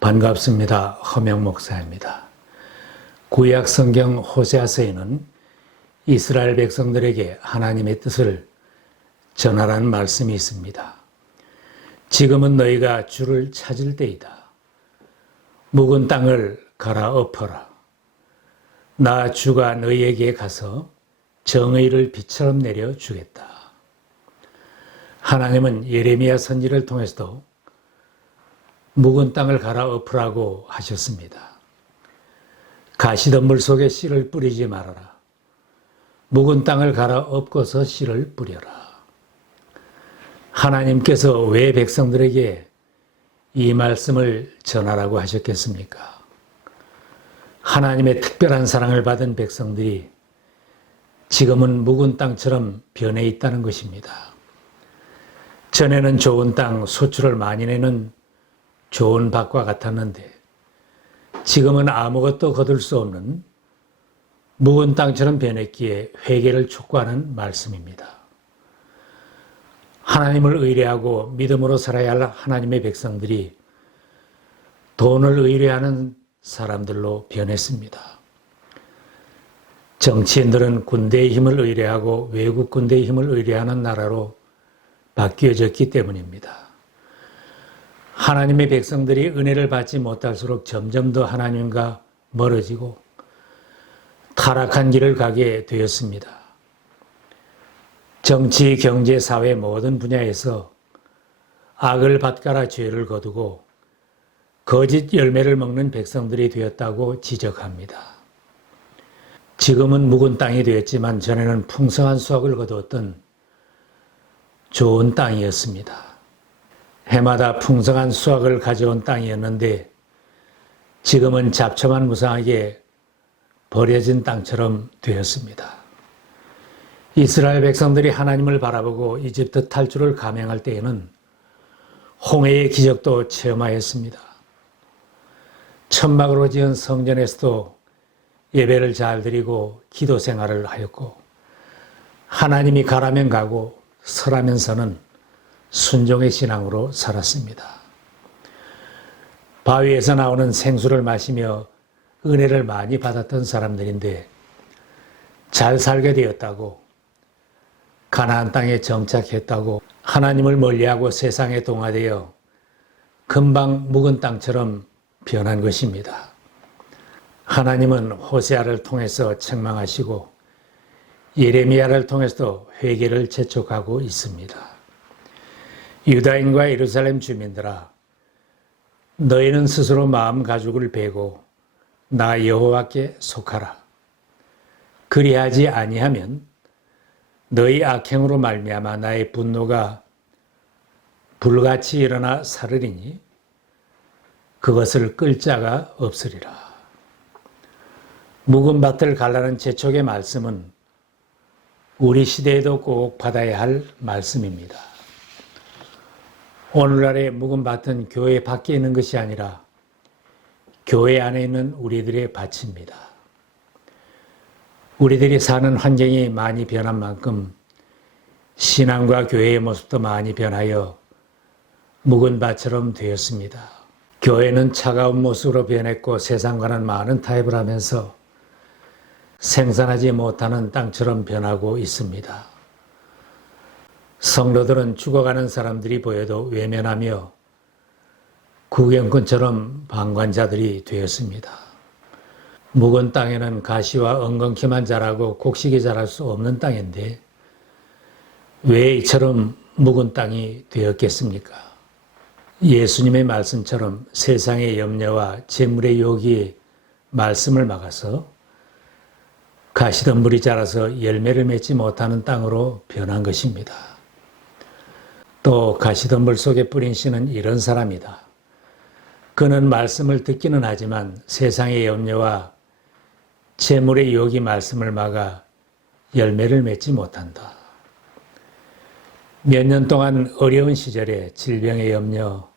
반갑습니다. 허명 목사입니다. 구약 성경 호세아서에는 이스라엘 백성들에게 하나님의 뜻을 전하라는 말씀이 있습니다. 지금은 너희가 주를 찾을 때이다. 묵은 땅을 갈아엎어라. 나 주가 너희에게 가서 정의를 빛처럼 내려주겠다. 하나님은 예레미야 선지를 통해서도 묵은 땅을 갈아엎으라고 하셨습니다. 가시덤불 속에 씨를 뿌리지 말아라. 묵은 땅을 갈아엎고서 씨를 뿌려라. 하나님께서 왜 백성들에게 이 말씀을 전하라고 하셨겠습니까? 하나님의 특별한 사랑을 받은 백성들이 지금은 묵은 땅처럼 변해 있다는 것입니다. 전에는 좋은 땅, 소출을 많이 내는 좋은 밭과 같았는데 지금은 아무것도 거둘 수 없는 묵은 땅처럼 변했기에 회개를 촉구하는 말씀입니다. 하나님을 의뢰하고 믿음으로 살아야 할 하나님의 백성들이 돈을 의뢰하는 사람들로 변했습니다. 정치인들은 군대의 힘을 의뢰하고 외국 군대의 힘을 의뢰하는 나라로 바뀌어졌기 때문입니다. 하나님의 백성들이 은혜를 받지 못할수록 점점 더 하나님과 멀어지고 타락한 길을 가게 되었습니다. 정치, 경제, 사회 모든 분야에서 악을 밭갈아 죄를 거두고 거짓 열매를 먹는 백성들이 되었다고 지적합니다. 지금은 묵은 땅이 되었지만 전에는 풍성한 수확을 거두었던 좋은 땅이었습니다. 해마다 풍성한 수확을 가져온 땅이었는데 지금은 잡초만 무성하게 버려진 땅처럼 되었습니다. 이스라엘 백성들이 하나님을 바라보고 이집트 탈출을 감행할 때에는 홍해의 기적도 체험하였습니다. 천막으로 지은 성전에서도 예배를 잘 드리고 기도 생활을 하였고 하나님이 가라면 가고 서라면 서는 순종의 신앙으로 살았습니다. 바위에서 나오는 생수를 마시며 은혜를 많이 받았던 사람들인데 잘 살게 되었다고 가나안 땅에 정착했다고 하나님을 멀리하고 세상에 동화되어 금방 묵은 땅처럼 변한 것입니다. 하나님은 호세아를 통해서 책망하시고 예레미야를 통해서도 회개를 재촉하고 있습니다. 유다인과 예루살렘 주민들아, 너희는 스스로 마음 가죽을 베고 나 여호와께 속하라. 그리하지 아니하면 너희 악행으로 말미암아 나의 분노가 불같이 일어나 사르리니 그것을 끌 자가 없으리라. 묵은 밭을 갈라는 재촉의 말씀은 우리 시대에도 꼭 받아야 할 말씀입니다. 오늘날의 묵은 밭은 교회 밖에 있는 것이 아니라 교회 안에 있는 우리들의 밭입니다. 우리들이 사는 환경이 많이 변한 만큼 신앙과 교회의 모습도 많이 변하여 묵은 밭처럼 되었습니다. 교회는 차가운 모습으로 변했고 세상과는 많은 타협을 하면서 생산하지 못하는 땅처럼 변하고 있습니다. 성도들은 죽어가는 사람들이 보여도 외면하며 구경꾼처럼 방관자들이 되었습니다. 묵은 땅에는 가시와 엉겅퀴만 자라고 곡식이 자랄 수 없는 땅인데 왜 이처럼 묵은 땅이 되었겠습니까? 예수님의 말씀처럼 세상의 염려와 재물의 욕이 말씀을 막아서 가시덤불이 자라서 열매를 맺지 못하는 땅으로 변한 것입니다. 또 가시덤불 속에 뿌린 씨는 이런 사람이다. 그는 말씀을 듣기는 하지만 세상의 염려와 재물의 유혹이 말씀을 막아 열매를 맺지 못한다. 몇 년 동안 어려운 시절에 질병의 염려,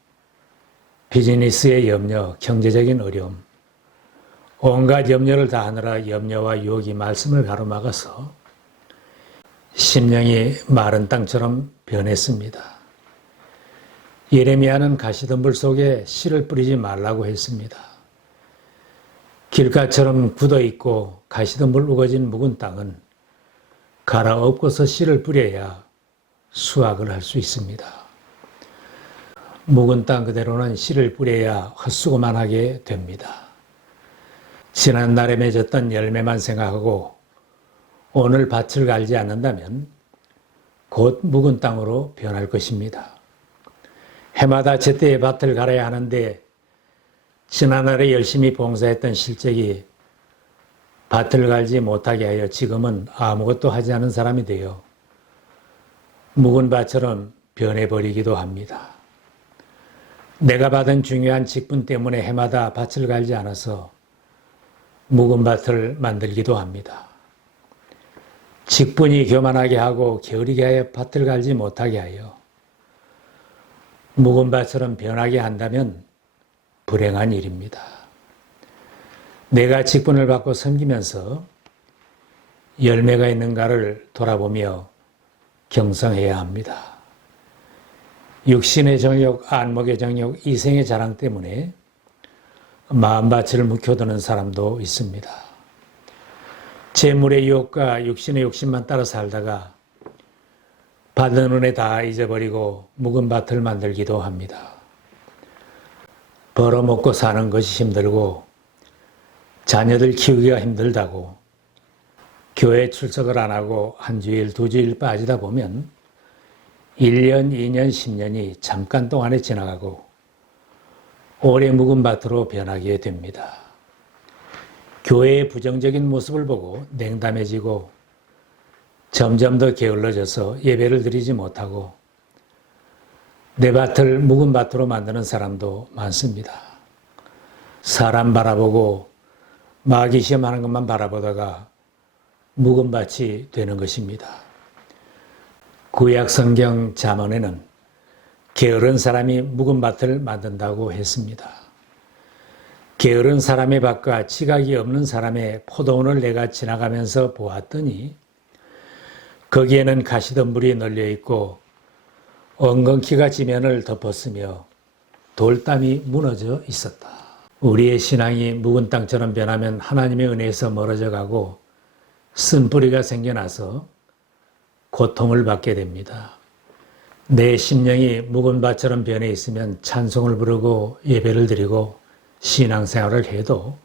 비즈니스의 염려, 경제적인 어려움, 온갖 염려를 다하느라 염려와 유혹이 말씀을 가로막아서 심령이 마른 땅처럼 변했습니다. 예레미야는 가시덤불 속에 씨를 뿌리지 말라고 했습니다. 길가처럼 굳어있고 가시덤불 우거진 묵은 땅은 갈아엎고서 씨를 뿌려야 수확을 할 수 있습니다. 묵은 땅 그대로는 씨를 뿌려야 헛수고만 하게 됩니다. 지난날에 맺었던 열매만 생각하고 오늘 밭을 갈지 않는다면 곧 묵은 땅으로 변할 것입니다. 해마다 제때에 밭을 갈아야 하는데 지난날에 열심히 봉사했던 실적이 밭을 갈지 못하게 하여 지금은 아무것도 하지 않은 사람이 되어 묵은 밭처럼 변해버리기도 합니다. 내가 받은 중요한 직분 때문에 해마다 밭을 갈지 않아서 묵은 밭을 만들기도 합니다. 직분이 교만하게 하고 게으르게 하여 밭을 갈지 못하게 하여 묵은 밭처럼 변하게 한다면 불행한 일입니다. 내가 직분을 받고 섬기면서 열매가 있는가를 돌아보며 경성해야 합니다. 육신의 정욕, 안목의 정욕, 이생의 자랑 때문에 마음밭을 묵혀두는 사람도 있습니다. 재물의 유혹과 육신의 욕심만 따라 살다가 받은 은혜 다 잊어버리고 묵은 밭을 만들기도 합니다. 벌어먹고 사는 것이 힘들고 자녀들 키우기가 힘들다고 교회 출석을 안 하고 한 주일, 두 주일 빠지다 보면 1년, 2년, 10년이 잠깐 동안에 지나가고 오래 묵은 밭으로 변하게 됩니다. 교회의 부정적인 모습을 보고 냉담해지고 점점 더 게을러져서 예배를 드리지 못하고 내 밭을 묵은 밭으로 만드는 사람도 많습니다. 사람 바라보고 마귀 시험하는 것만 바라보다가 묵은 밭이 되는 것입니다. 구약 성경 잠언에는 게으른 사람이 묵은 밭을 만든다고 했습니다. 게으른 사람의 밭과 지각이 없는 사람의 포도원을 내가 지나가면서 보았더니 거기에는 가시덤불이 널려있고 엉겅퀴가 지면을 덮었으며 돌담이 무너져 있었다. 우리의 신앙이 묵은 땅처럼 변하면 하나님의 은혜에서 멀어져 가고 쓴뿌리가 생겨나서 고통을 받게 됩니다. 내 심령이 묵은 밭처럼 변해 있으면 찬송을 부르고 예배를 드리고 신앙생활을 해도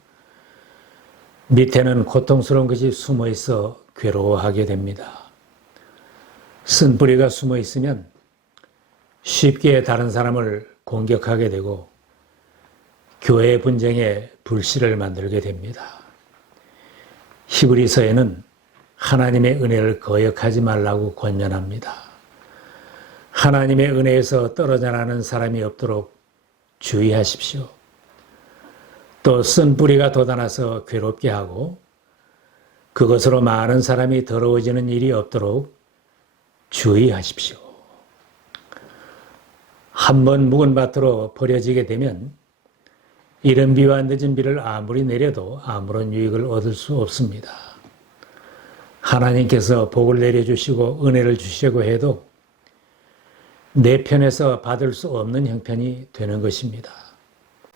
밑에는 고통스러운 것이 숨어 있어 괴로워하게 됩니다. 쓴뿌리가 숨어 있으면 쉽게 다른 사람을 공격하게 되고 교회 분쟁에 불씨를 만들게 됩니다. 히브리서에는 하나님의 은혜를 거역하지 말라고 권면합니다. 하나님의 은혜에서 떨어져 나가는 사람이 없도록 주의하십시오. 또 쓴 뿌리가 돋아나서 괴롭게 하고 그것으로 많은 사람이 더러워지는 일이 없도록 주의하십시오. 한번 묵은 밭으로 버려지게 되면 이른 비와 늦은 비를 아무리 내려도 아무런 유익을 얻을 수 없습니다. 하나님께서 복을 내려주시고 은혜를 주시려고 해도 내 편에서 받을 수 없는 형편이 되는 것입니다.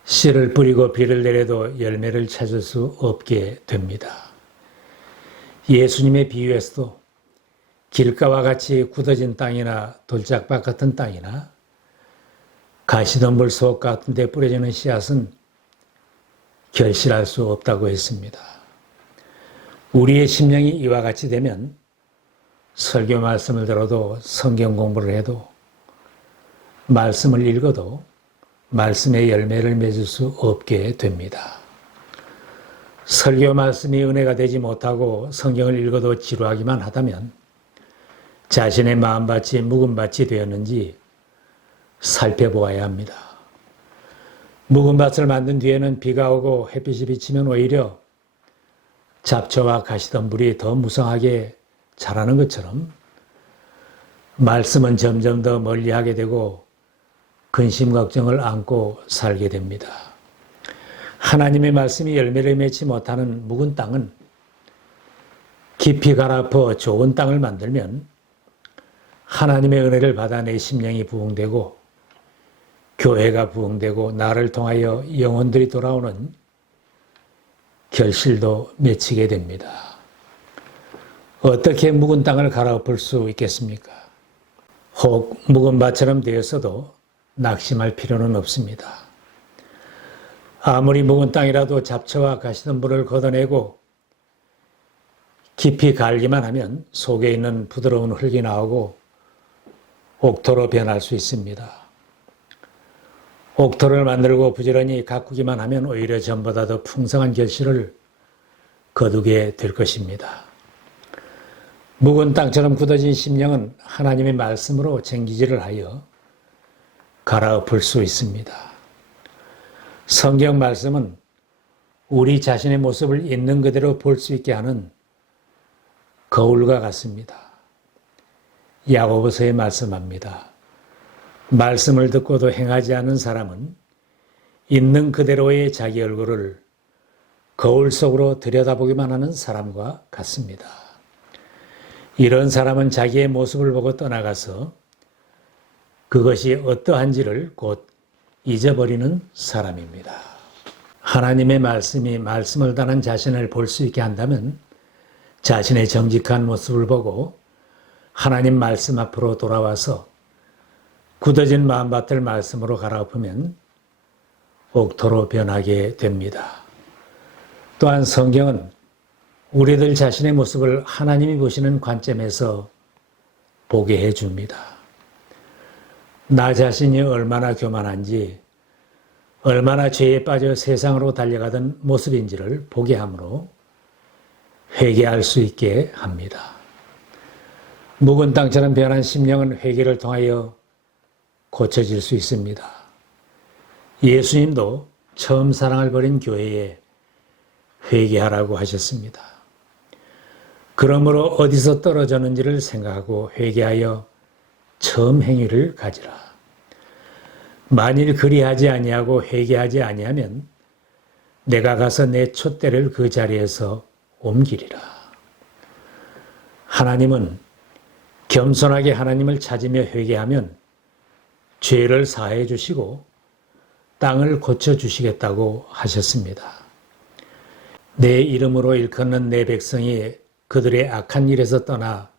씨를 뿌리고 비를 내려도 열매를 찾을 수 없게 됩니다. 예수님의 비유에서도 길가와 같이 굳어진 땅이나 돌짝밭 같은 땅이나 가시덤불 속 같은 데 뿌려지는 씨앗은 결실할 수 없다고 했습니다. 우리의 심령이 이와 같이 되면 설교 말씀을 들어도 성경 공부를 해도 말씀을 읽어도 말씀의 열매를 맺을 수 없게 됩니다. 설교 말씀이 은혜가 되지 못하고 성경을 읽어도 지루하기만 하다면 자신의 마음밭이 묵은 밭이 되었는지 살펴보아야 합니다. 묵은 밭을 만든 뒤에는 비가 오고 햇빛이 비치면 오히려 잡초와 가시덤불이 더 무성하게 자라는 것처럼 말씀은 점점 더 멀리하게 되고 근심 걱정을 안고 살게 됩니다. 하나님의 말씀이 열매를 맺지 못하는 묵은 땅은 깊이 갈아엎어 좋은 땅을 만들면 하나님의 은혜를 받아 내 심령이 부흥되고 교회가 부흥되고 나를 통하여 영혼들이 돌아오는 결실도 맺히게 됩니다. 어떻게 묵은 땅을 갈아엎을 수 있겠습니까? 혹 묵은 밭처럼 되었어도 낙심할 필요는 없습니다. 아무리 묵은 땅이라도 잡초와 가시덤불을 걷어내고 깊이 갈기만 하면 속에 있는 부드러운 흙이 나오고 옥토로 변할 수 있습니다. 옥토를 만들고 부지런히 가꾸기만 하면 오히려 전보다 더 풍성한 결실을 거두게 될 것입니다. 묵은 땅처럼 굳어진 심령은 하나님의 말씀으로 쟁기질을 하여 갈아엎을 수 있습니다. 성경 말씀은 우리 자신의 모습을 있는 그대로 볼 수 있게 하는 거울과 같습니다. 야고보서에 말씀합니다. 말씀을 듣고도 행하지 않는 사람은 있는 그대로의 자기 얼굴을 거울 속으로 들여다보기만 하는 사람과 같습니다. 이런 사람은 자기의 모습을 보고 떠나가서 그것이 어떠한지를 곧 잊어버리는 사람입니다. 하나님의 말씀이 말씀을 다한 자신을 볼 수 있게 한다면 자신의 정직한 모습을 보고 하나님 말씀 앞으로 돌아와서 굳어진 마음밭을 말씀으로 갈아엎으면 옥토로 변하게 됩니다. 또한 성경은 우리들 자신의 모습을 하나님이 보시는 관점에서 보게 해줍니다. 나 자신이 얼마나 교만한지, 얼마나 죄에 빠져 세상으로 달려가던 모습인지를 보게 하므로 회개할 수 있게 합니다. 묵은 땅처럼 변한 심령은 회개를 통하여 고쳐질 수 있습니다. 예수님도 처음 사랑을 버린 교회에 회개하라고 하셨습니다. 그러므로 어디서 떨어졌는지를 생각하고 회개하여 처음 행위를 가지라. 만일 그리하지 아니하고 회개하지 아니하면 내가 가서 내 촛대를 그 자리에서 옮기리라. 하나님은 겸손하게 하나님을 찾으며 회개하면 죄를 사해 주시고 땅을 고쳐 주시겠다고 하셨습니다. 내 이름으로 일컫는 내 백성이 그들의 악한 일에서 떠나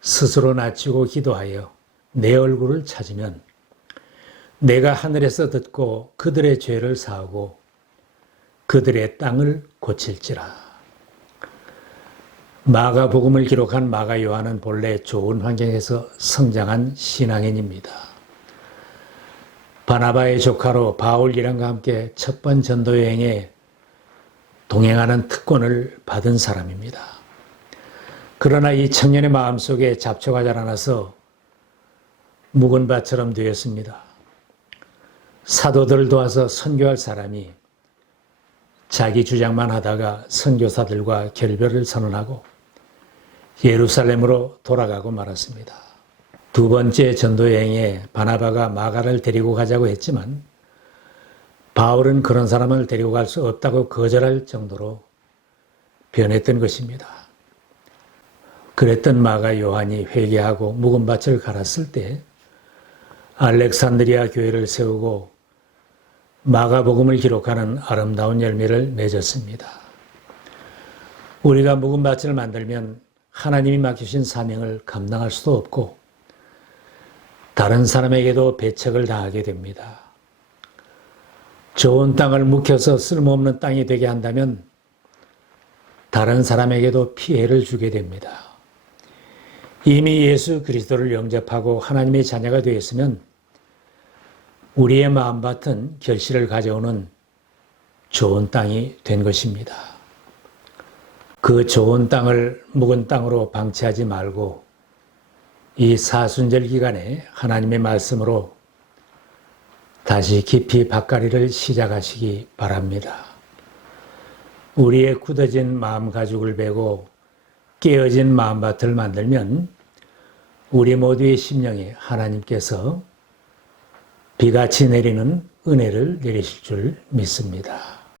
스스로 낮추고 기도하여 내 얼굴을 찾으면 내가 하늘에서 듣고 그들의 죄를 사하고 그들의 땅을 고칠지라. 마가복음을 기록한 마가 요한은 본래 좋은 환경에서 성장한 신앙인입니다. 바나바의 조카로 바울 일행과 함께 첫 번 전도여행에 동행하는 특권을 받은 사람입니다. 그러나 이 청년의 마음속에 잡초가 자라나서 묵은 밭처럼 되었습니다. 사도들을 도와서 선교할 사람이 자기 주장만 하다가 선교사들과 결별을 선언하고 예루살렘으로 돌아가고 말았습니다. 두 번째 전도여행에 바나바가 마가를 데리고 가자고 했지만 바울은 그런 사람을 데리고 갈 수 없다고 거절할 정도로 변했던 것입니다. 그랬던 마가 요한이 회개하고 묵은 밭을 갈았을 때 알렉산드리아 교회를 세우고 마가복음을 기록하는 아름다운 열매를 맺었습니다. 우리가 묵은 밭을 만들면 하나님이 맡기신 사명을 감당할 수도 없고 다른 사람에게도 배척을 당하게 됩니다. 좋은 땅을 묵혀서 쓸모없는 땅이 되게 한다면 다른 사람에게도 피해를 주게 됩니다. 이미 예수 그리스도를 영접하고 하나님의 자녀가 되었으면 우리의 마음밭은 결실을 가져오는 좋은 땅이 된 것입니다. 그 좋은 땅을 묵은 땅으로 방치하지 말고 이 사순절 기간에 하나님의 말씀으로 다시 깊이 밭갈이를 시작하시기 바랍니다. 우리의 굳어진 마음 가죽을 베고 깨어진 마음밭을 만들면 우리 모두의 심령에 하나님께서 비같이 내리는 은혜를 내리실 줄 믿습니다.